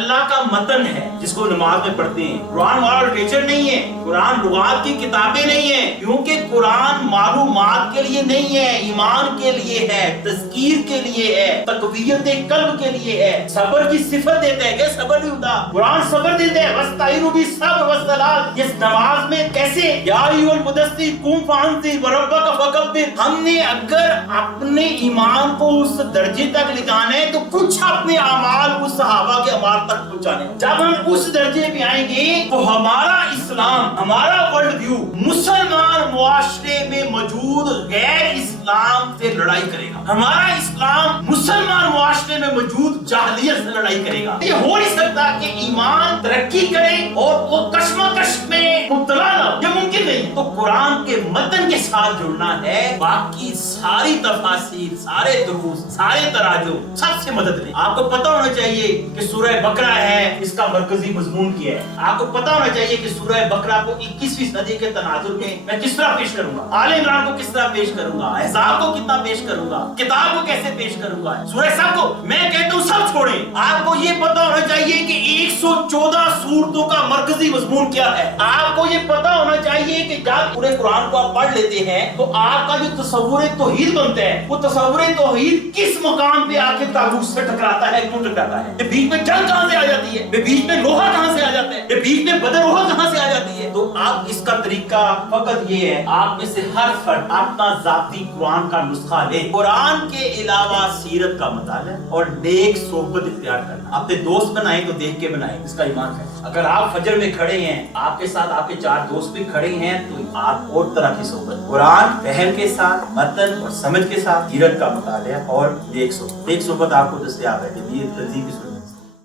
اللہ کا متن ہے جس کو نماز میں پڑھتے ہیں. قرآن والا لٹریچر نہیں ہے, قرآن لغات کی کتابیں نہیں ہیں, کیونکہ قرآن معلومات کے لیے نہیں ہے, ایمان کے لیے ہے, تذکیر کے لیے ہے, تقویت قلب کے لیے ہے. صبر کی صفت دیتا ہے کہ صبر نہیں ہوتا, قرآن صبر دیتا ہے. وَاسْتَعِينُوا بِالصَّبْرِ وَالصَّلَاةِ. اس نماز میں کیسے یا ایھا المدثر قم فانذر وَرَبَّکَ فَکبر. ہم نے اگر اپنے ایمان کو اس درجے تک لے جانا ہے تو کچھ اپنے اعمال کو صحابہ کے اعمال تک پہنچانے. جب ہم اس درجے پہ آئیں گے تو ہمارا اسلام, ہمارا ورلڈ ویو مسلمان معاشرے میں موجود غیر اسلام سے لڑائی کرے گا. ہمارا اسلام مسلمان معاشرے میں موجود جاہلیت سے لڑائی کرے گا. یہ ہو نہیں سکتا کہ ایمان ترقی کرے اور وہ کشمکش میں مبتلا نہ ہو, یہ ممکن نہیں. تو قرآن کے متن کے ساتھ جڑنا ہے, باقی ساری تفاسیر, سارے دروس, سارے تراجم سب سے مدد لیں. آپ کو پتہ ہونا چاہیے کہ سورہ بقرہ ہے, اس کا مرکزی مضمون کیا ہے. آپ کو پتہ ہونا چاہیے کہ سورہ بقرہ کو 21ویں صدی کے تناظر میں کس طرح پیش کروں گا, آل عمران کو کس طرح پیش کروں گا, احزاب کو کتنا پیش کروں گا, کتاب کو کیسے پیش کروں گا, سورہ سب کو. میں کہتا ہوں سب چھوڑیں. آپ کو یہ پتہ ہونا چاہیے کہ 114 سورتوں کا مرکزی مضمون کیا ہے. آپ کو یہ پتہ ہونا چاہیے کہ جب پورے قرآن کو آپ پڑھ لیتے ہیں تو آپ کا جو تصور توحید بنتا ہے, وہ تصور توحید کس مقام پہ آ کے تابوت سے ٹکراتا ہے, کیوں ٹکراتا ہے, یہ بیچ میں جنگ کہاں سے آ جاتی ہے, یہ بیچ میں لوہا کہاں سے آ جاتا ہے, یہ بیچ میں بدر لوہا کہاں سے آ جاتی ہے. تو آپ اس کا طریقہ فقط یہ ہے, آپ میں سے ہر فرد اپنا ذاتی قرآن کا نسخہ لے, قرآن کے علاوہ سیرت کا مطالعہ اور نیک صحبت اختیار کرنا. اپنے دوست بنائیں تو دیکھ کے بنائیں, اس کا ایمان ہے. اگر آپ فجر میں کھڑے ہیں, آپ کے ساتھ آپ کے 4 دوست بھی کھڑے ہیں, تو آپ اور طرح کی صحبت, قرآن فہم کے ساتھ, متن اور سمجھ کے ساتھ, سیرت کا مطالعہ اور نیک صحبت آپ کو دستیاب ہے. یہ تنظیم